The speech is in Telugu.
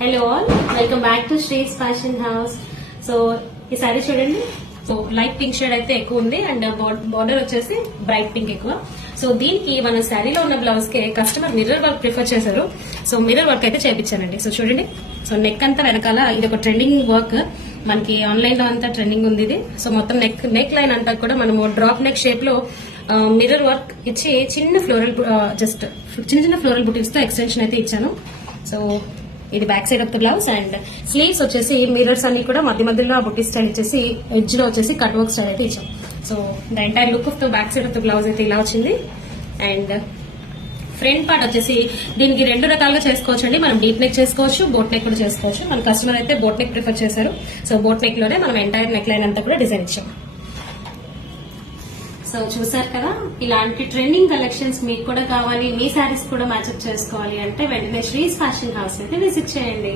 Hello all, welcome back to శ్రీస్ fashion house. So ఈ సారీ చూడండి. సో లైట్ పింక్ షేడ్ అయితే ఎక్కువ ఉంది అండ్ బార్డర్ వచ్చేసి బ్రైట్ పింక్ ఎక్కువ. సో దీనికి మన శారీలో ఉన్న బ్లౌజ్ కి కస్టమర్ మిర్రర్ వర్క్ ప్రిఫర్ చేశారు. సో మిర్రర్ వర్క్ అయితే చేయించానండి. సో చూడండి, సో నెక్ అంతా వెనకాల ఇది ఒక ట్రెండింగ్ వర్క్, మనకి ఆన్లైన్ లో అంతా ట్రెండింగ్ ఉంది ఇది. సో మొత్తం నెక్ లైన్ అంతా కూడా మనము డ్రాప్ నెక్ షేప్ లో మిర్రర్ వర్క్ ఇచ్చి చిన్న ఫ్లోరల్ జస్ట్ చిన్న ఫ్లోరల్ బుటీస్ తో ఎక్స్టెన్షన్ అయితే ఇచ్చాను. సో ఇది back side of the blouse and sleeves వచ్చేసి మిర్రర్స్ అన్ని కూడా మధ్య మధ్యలో బుట్టి స్టైల్ ఇచ్చేసి ఎడ్జ్ లో వచ్చేసి కట్ వర్క్ స్టైల్ అయితే ఇచ్చాం. So the entire look of the back side of the blouse అయితే ఇలా వచ్చింది. అండ్ ఫ్రంట్ పార్ట్ వచ్చేసి దీనికి రెండు రకాలుగా చేసుకోవచ్చు అండి. మనం డీప్ నెక్ చేసుకోవచ్చు, బోట్ నెక్ కూడా చేసుకోవచ్చు. మన కస్టమర్ అయితే బోట్ నెక్ ప్రిఫర్ చేశారు. సో బోట్ నెక్ లోనే మనం ఎంటైర్ నెక్ లైన్ అంతా కూడా డిజైన్ ఇచ్చాం. సో చూసారు కదా, ఇలాంటి ట్రెండింగ్ కలెక్షన్స్ మీకు కూడా కావాలి, మీ శారీస్ కూడా మ్యాచ్అప్ చేసుకోవాలి అంటే వెంటనే శ్రీస్ ఫ్యాషన్ హౌస్ అయితే విజిట్ చేయండి.